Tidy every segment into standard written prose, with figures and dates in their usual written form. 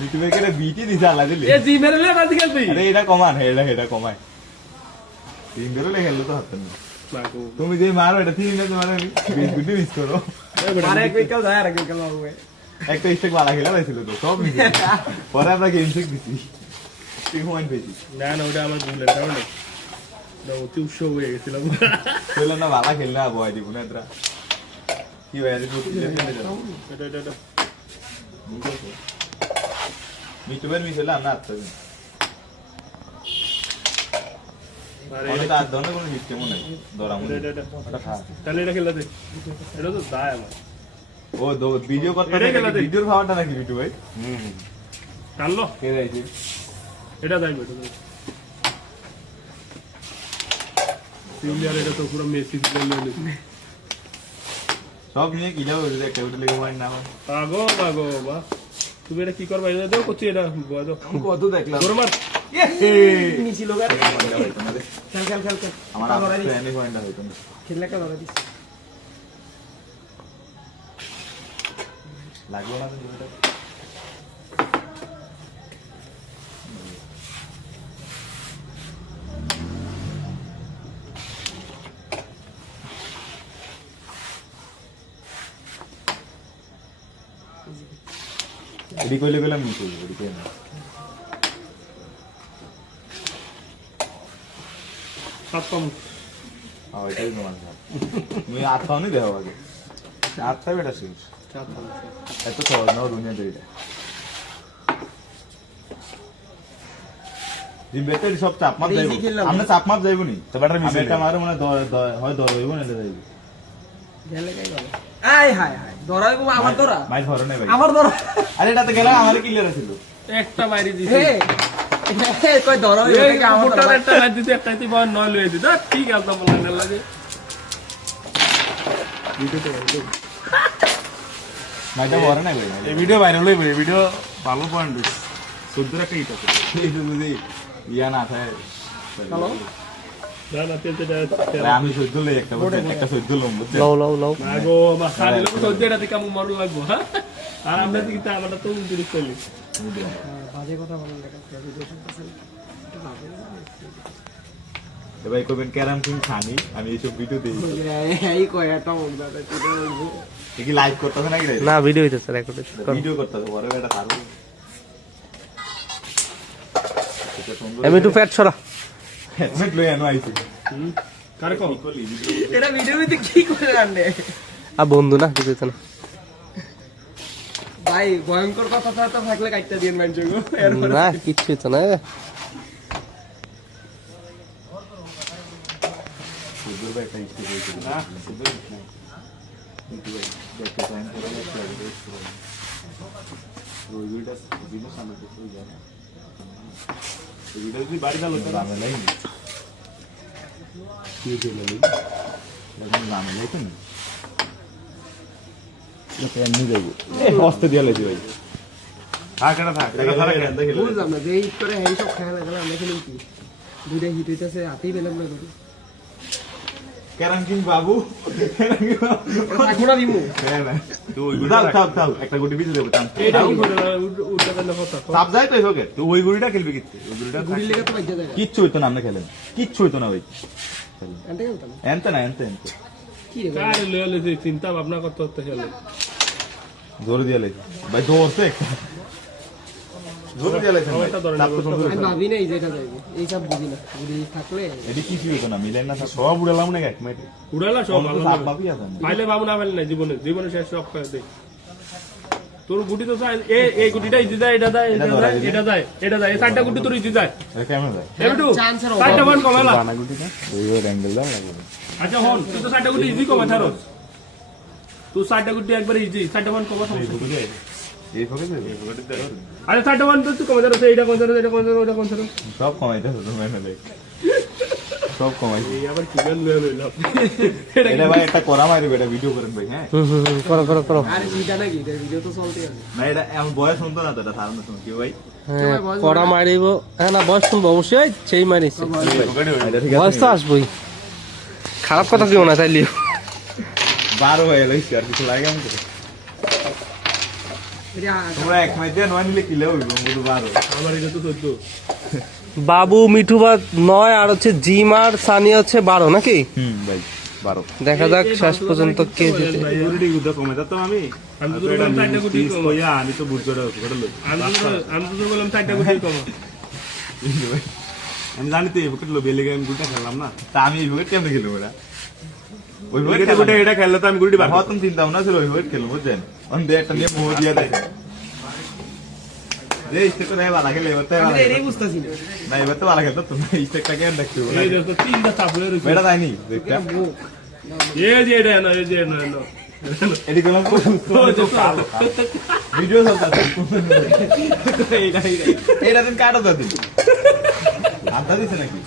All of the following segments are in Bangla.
ইউটিউবে করে বিটি দিছে আলা দিলি এ জিমের লে বাদ গেছি আরে এটা কমান এটা কমায় তিন বেরো লে খেললো তো হাতেন তুমি যে মারো এটা তিন দিন মারো বিটি মিস করো আরে এক উইকেল যায় আর এক উইকেল মারবে একটা স্টেক বালা খেলা হয়েছিল তো সব মিস পরে আমরা গেম চেক দিছি 3 পয়েন্ট পেয়েছি না না ওটা আমার ভুলের কারণে অতি উৎসব হয়ে গেছিলাম কইলো না বালা খেলনা বয় দিব না এতরা কি হয় আজ বুঝতে এটা মিটুবের মিশলা না আত্তা আরে অনেক আর ধরনের কোনো সিস্টেম নাই দরা মনে এটা ওটা খা তাহলে এটা খেলা দে এটা তো দায় আমার ও ভিডিও করতে এটাই খেলা দে। ভিডিওর খাওয়াটা নাকি বিটু ভাই টানলো কে যাইছে এটা দাই বেটো সিলিয়ার এটা তো পুরো মেসি দিলে সব নিয়ে কি যাও একটা উঠে লেগে মার না আগো বা তুমি এটা কি করবা এটা দাও করছি এটা বয় দাও কত দেখলাম জোরে মার নিচি লোক আর খেল আমার আপনি এনি পয়েন্ট হইতো না খেললে কা ধরে দিস লাগলো না তো এটা এডি কইলে গেলাম নিচে এডি কই না সাত পাম এটাই তোমার তুমি হাত পাওনি দেখো আগে হাত পাবে এটা শেষ সাত পাম এত সহজ না দুনিয়া ধরে জিম বেটার সব চাপ মাপ যাইব আমরা চাপ মাপ যাইব নি তো বেটার মিস এটা মারো মানে হয় দর হইব না যাইব খেললে কাই গেল আয় হায় ধরাইবো আমার ধরা মাই ধরো নাই ভাই আমার ধরা আরে এটা তো গেলা আমার ক্লিয়ার ছিল একটা বাইরে দিছে হে কই ধরাই এই এটা আমার মোটা ধরা একটা বাইরে দিছে একটাই তুই বল নয় লয়ে দিছ ঠিক আছে বলেন না লাগে ভিডিওতে বাইরে মাইটা বড় নাই ভাই এই ভিডিও ভাইরাল হইবে এই ভিডিও ভালো পয়েন্ট দিছে 14 একটা হিট আছে এই তো বুঝি ইয়া না থাকে হ্যালো না না তেতে আরে আমি সহ্য লই একটা সহ্য লম বুঝছেন লাও আগো বা খালি লোক তো যেটা থেকে কামু মারু লাগবো হ্যাঁ আর আমরা কি তা আমরা তো উল্টো কইলি বাজে কথা বলেন দেখা ভিডিও শুনতেছেন এটা ভাবে ভাই কইবেন ক্যারাম কিং খানি আমি এইসব ভিডিও দেই এই কয় এটা বলদা তুই বলবো কি লাইভ করতেছ নাকি রে না ভিডিও হইতেছে রেকর্ড ভিডিও করতেছ পরে এটা পারবো এটা সুন্দর আমি একটু ফ্যাট ছড়া হেলমেট লই আনো আইছি কারে কও এটা ভিডিও ভিতরে কি করে আনলে আর বন্ধু না কিছু হইতো না ভাই ভয়ঙ্কর কথা তো থাকলে কাটটা দিন মানছো গো না কিচ্ছু হইতো না সুন্দর ভাই একটা ইস্যু হইছে না সুন্দর না কিন্তু ভাই দেখতে টাইম করে লাগছে ওই ভিডিওটা দিনের সামনে দেখতে যায় না এই ভিডিও যদি বাড়ি গেল তো আমি নাই কি হলো লাগি আমি নাই তো এটা এমনি যাইব এই হস্তে দিয়া লাগি ভাই থাক এটা থাক বুঝলাম না যে হিট করে হেই সব খেলা গেল আমরা খেলি কি দুইটা হিট হইতাছে হাতেই পেলাম না করি ক্যারাম কিং বাবু ঘোড়া দিমু তো ওই থাক একটা গুটি বিজে দেব চান্স এটা কি করে উল্টা দেন কথা সাপ যায় তো এসকে তো ওই গুটিটা খেলবে কিতে ওই গুটিটা গুড়ি লেগে তো বাজ্যা যায় কিচ্ছু হইতো না আমরা খেলেন কিচ্ছু হইতো না ভাই এন্তে খেলতাম এনতে না এনতে কি রে কারে লয়ে লয়ে চিন্তা ভাবনা করতে হতে খেলে জোর দিয়ে লাইছে ভাই দৌড়ছে একটা জোর দিয়ে লাইছে ভাই ওটা ধরে চাপ তো সুন্দর আমি ভাবি না এই যেটা যাইবে এই সব বুঝি না গুড়ি থাকলে এডি কিছু হইতো না মিলেন না সব উড়ালাম না এক মিনিট উড়ালা সব ভালো সাপ বাপি আছে পাইলে ভাবু না পাইলে না জীবনে শেষ সব করে দে তোর গুটি তো চাই এই গুটিটা ইজি যায় এটা যায় এটা যায় এই চারটা গুটি তোর ইজি যায় এটা কেমন যায় এই বিটু চান্সের চারটা মান কমালা বানা গুটিটা ওই অ্যাঙ্গেল দাও লাগবে আচ্ছা হন তুই তো চারটা গুটি ইজি কমা ছাড়স তুই চারটা গুটি একবার ইজি চারটা মান কমা সমস্যা এই ফকে দে এই ফকে দে আরে চারটা মান তো তুই কমা ছাড়স এইটা কোন ছাড়স এটা কোন ছাড়স ওটা কোন ছাড়স সব কমাইতে হবে তুমি মেনে সব কমাইছি এই আবার কি গান লয়ে লইলাম এটা ভাই একটা করা মারবে এটা ভিডিও করেন ভাই হ্যাঁ করো আরে ভিডিও নাকি ভিডিও তো চলতে আছে না এটা এমন বয়স শুনতো না তো এটা ধারণা শুনো কি ভাই হ্যাঁ কড়া মারিব হ্যাঁ না বয়স শুনবো অবশ্যই সেই মারিছে এটা ঠিক বয়স আছে তো আসবোই খারাপ কথা কেউ না চাইলিও 12 হয়ে গেল আর কিছু লাগে আমাকে এটা তোমরা এক মাস দিয়ে 9 নিলে কিলে হইব মধু 12 আমার এটা তো 14 বাবু মিঠু বা 9 আর হচ্ছে জিম আর সানি হচ্ছে 12 নাকি ভাই 12 দেখা যাক শেষ পর্যন্ত কে জিতে গুটি গুদা কমে যেতাম আমি আমি তো বললাম 4টা গুটি কম কইয়া আমি তো বুঝ করে লই আমি তো বললাম 4টা গুটি কম আমি জানি তো এবারে লো বেলে গেম গুটা খেললাম না তা আমি এই ভোট কেমনে খেলবো এটা ওই ভোট গুটা গুটা এটা খেললে তো আমি গুটি বার হতম চিন্তা ভাবনা ছিল ওই ভোট খেলবো বুঝছেন অন দে একটা নিয়ে মোহ দিয়া দেয় যে ইস্টেক করে বালা খেলে এবার তাই আমি বালা তো এটাই বুঝতেছি না না এবার তো বালা খেলতো তোমরা ইস্টেকটা কেন দেখতে হবে এই দেখো তিনটা চাপ হয়ে রয়েছে বেটা যায়নি দেখা বুক এই যে এটা না এই যে না না এডি কোন ভিডিও চলতে এইটা দিন কাটো তো দিন আড্ডা দিছে নাকি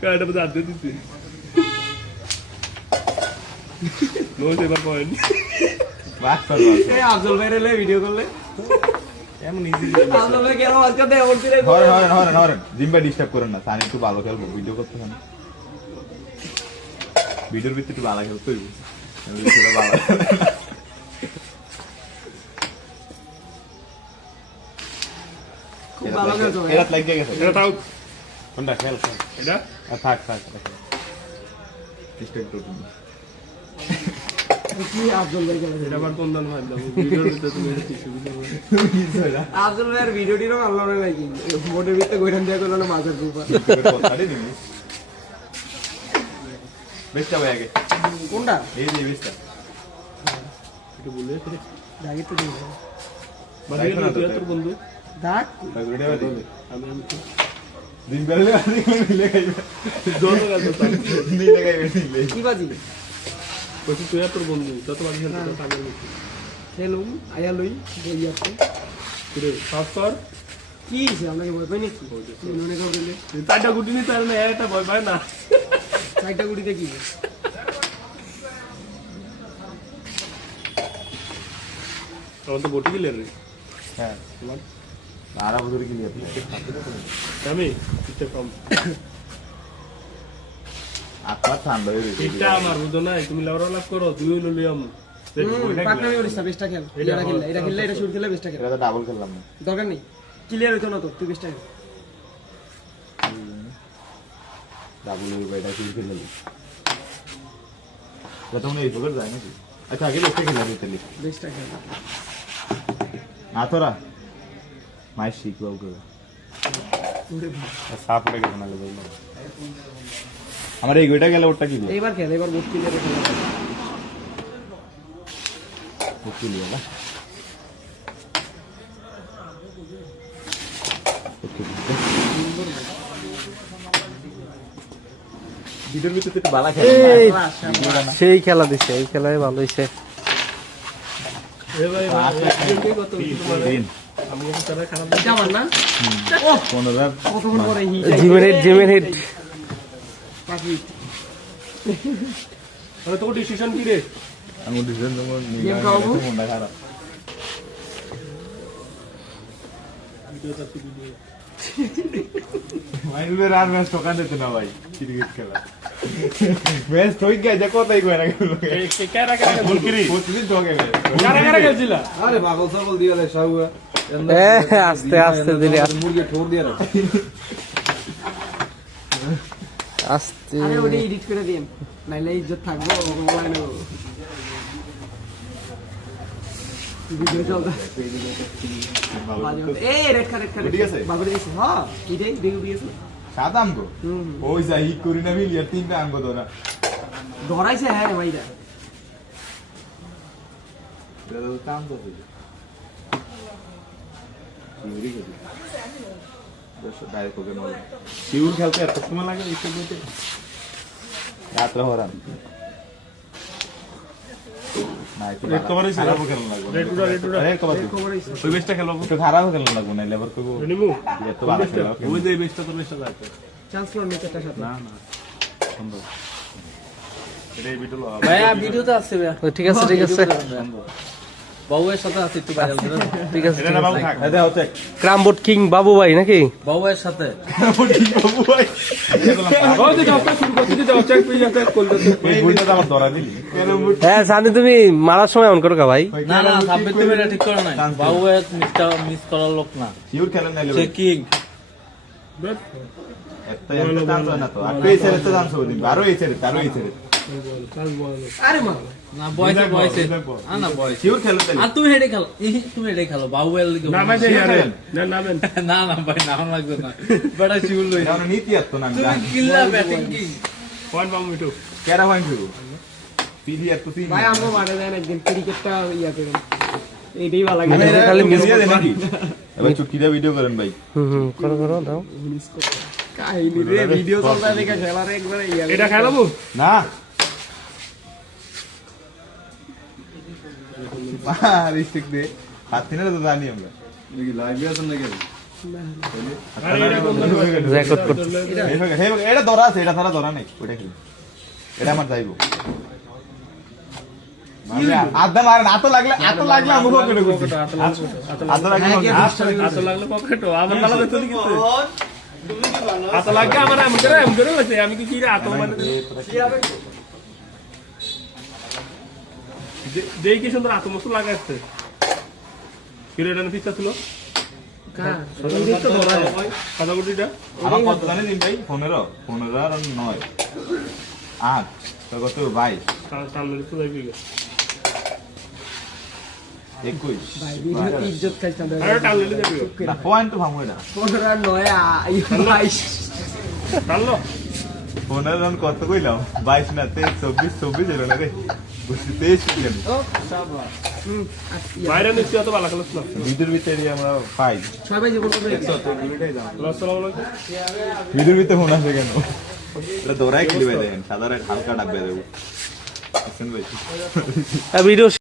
কাটা বাদ দিয়ে দিছি নো এবার পয়েন্ট বাস করবো এই আফজল ভাইরে লে ভিডিও করলে এমন ইজি আফজল ভাই কেন আজকে দেয় ওর দিলে হরেন জিম্বা ডিস্টার্ব করেন না সানি একটু ভালো খেলবো ভিডিও করতে হবে ভিডিওর ভিতরে একটু ভালো খেলতে হইব খুব ভালো খেলছো ভাই। এটা লাগিয়ে গেছে এটা তাও কোনটা খেল এটা থাক ডিস্টার্ব করতে কি আফজল ভাই খেলে এটা আবার কোন দান হয় দাও ভিডিওর ভিতরে তুমি এটা কি সুবিধা আফজল ভাইয়ের ভিডিওটিরও আল্লাহ লাগি বোর্ডের ভিতরে গোইঠান দেয়া করলো না মাছের গ্রুপা বেশটা হয়ে আগে কোনটা এই যে বেশটা এটা বলে ফিরে জাগি তো দিই মানে তুই তোর বন্ধু ডাক আমি আমি দিন বেলা আদি মিলে খাইবে জোর লাগাতো তাই মিলে খাইবে মিলে কি বাজি কইছি তুই তোর বন্ধু যত বাজি খেলতে পাগল হইছিস খেলুম আয়া লই দেই আছে ফিরে সাফ কর কি হইছে আপনাকে ভয় পাই নাকি মনে করে দিলে চারটা গুটি নিতে আর না এটা ভয় পায় না চারটা গুড়িতে কি তখন তো বটি গেলে রে হ্যাঁ আরা বছর কি নিয়ে আমি কিতে কম আপনার ঠান্ডা হয়ে গেছে এটা আমার বুঝো না তুমি লাউরা লাভ করো দুই হইলো লিয়াম পার্টনার করিস না বেস্টটা খেল এটা খেললে এটা শুট খেললে বেস্টটা খেল এটা তো ডাবল খেললাম না দরকার নেই ক্লিয়ার হইতো না তো তুই বেস্টটা খেল ডাবল হয়ে এটা শুরু খেলে এটা মনে এই পকেট যায় নাকি আচ্ছা আগে বেশটা খেলা দিতে বেস্টটা খেল না তোরা মাই শিখবো ওকে সাপ লেগে না লাগে আমার এই গোটা গেলে ওটা কি দিয়ে এইবার খেল এবার বহুত ক্লিয়ার খেল ওকে লিয়ে না ভিডিওর ভিতরে একটু বালা খেলে এই সেই খেলা দিছে এই খেলায় ভালো হইছে এ ভাই কত দিন আমি যখন তারা খারাপ যাবার না 15,000 কতক্ষণ পরে হিট জিমের হিট 5 মিনিট মানে তো ডিসিশন কি রে আমি ডিজাইন দেবো গেম খাওয়াবো? মনটা খারাপ মাইলবের আর ম্যাচ ঠকান দিতে না ভাই ক্রিকেট খেলা ম্যাচ ঠক গেছে কোথায় কই না গেল কারা কারা প্রতিদিন ঠকে ম্যাচ কারা কারা খেলছিলা আরে পাগল ছাগল দিয়ে রে সব আস্তে আস্তে দিলে মুরগি ঠোর দিয়ে রে আস্তে আরে ওটা এডিট করে দিন নাইলে ইজ্জত থাকবো বলাই নেব ভিডিও চলতে এই রেড কার্ড ঠিক আছে? বাবুরে দিছে হ্যাঁ এটাই দেখে দিয়েছে সাদা আঙ্গো ওই যা হিট করি না মিলিয়ে তিনটা আঙ্গো ধরা ধরাইছে হ্যাঁ রে ভাইরা এটা তো কাম তো ডাইরেক্ট ওকে মারো শিউর খেলতে এত সময় লাগে এই খেলতে রাত্রে হরান না একটু রেড কভার হইছে? খারাপও খেলন লাগবে রেডুরা রেডুরা রেড কভার খবর হইছে ওই বেশটা খেলবো একটু খারাপও খেলন লাগবে না লেবার করবো নিমু এত ভালো খেলা ওই যে বেশটা তো বেশটা যাচ্ছে চান্স লো নেচারটা সাথে না না সুন্দর এটা এই ভিডিও ঠিক আছে বাবুয়ের সাথে আছে একটু বাইরে ঠিক আছে এটা না বাবু থাক এটা হচ্ছে ক্রামবোর্ড কিং বাবু ভাই নাকি বাবুয়ের সাথে বাবু ভাই ওই যে যাত্রা শুরু করতে দিতে হচ্ছে পেয়ে যাচ্ছে কলকাতা এই বুড়িটা তো আমার ধরা দিলি কেন বুড়ি হ্যাঁ সানি তুমি মারার সময় অন করো কা ভাই না না সাব্বির তুমি এটা ঠিক করে নাই বাবুয়ের মিস করার লোক না শিওর খেলেন নাইলে সে কিং এত চান্স না তো আর এই ছেলে তো চান্স হবে আরো এই ছেলে আরে মা না বয়সে বয়সে না বয়স শিওর খেলেন তাহলে আর তুমি হেডে খেলো তুমি হেডে খেলো বাবুয়ের লিগে নামে দেই আরে না নামেন না না ভাই নাম লাগবে না বড় শিউল লই আমরা নীতি আসতো না তুমি কিল্লা ব্যাটিং কিং পয়েন্ট বাবু মিঠু কেরা পয়েন্ট শুরু পিডি এত তিন ভাই আমরা মারা যায় না একদিন ক্রিকেটটা ইয়া করেন এইটাই ভালো লাগে এটা খালি মিস নাকি এবার চুক্তিটা ভিডিও করেন ভাই করো করো দাও কাহিনী রে ভিডিও চলতে দেখে খেলার একবার ইয়া এটা খেলাবো না রিস্ট্রিক্ট দে হাত তিনে তো জানি আমরা লাইভে আছেন নাকি আরে এটা কোন রেকর্ড করতে এটা ধরা আছে এটা ধরা নেই ওটা খেলি এটা আমার যাইবো আধা মারেন এত লাগলে আমি করে করছি এত লাগলে আতো লাগলে পকেটও আমার নালা বেতো কি আতো লাগে আমার এম করে হইছে আমি কি আতো মানে দেই কি সুন্দর আতো মতো লাগাচ্ছে কিরেডান পিছা ছিল এই তো ধরা কথা গুটিটা আমার কত জানেন ভাই 15 আর 9 8 তো কত 22 সামনে তো যাইবি 21 ভাই ভিডিও ইজ্জত খাইতাম আরে টানলে যাবি না পয়েন্ট তো ভাঙো এটা 15 টানলো 15 রান কত কইলাম 22 না 24 এলো না রে বুঝতে 23 কেন ও শাবাশ বাইরে নিশ্চয় অত ভালো খেলছ না ভিতর ভিতরে আমরা পাই সবাই জীবন করে আসসালামু আলাইকুম ভিতর ভিতরে ফোন আছে কেন এটা দৌড়াই খেলি ভাই দেখেন সাধারণ হালকা ডাকবে দেবো বুঝছেন ভাই ভিডিও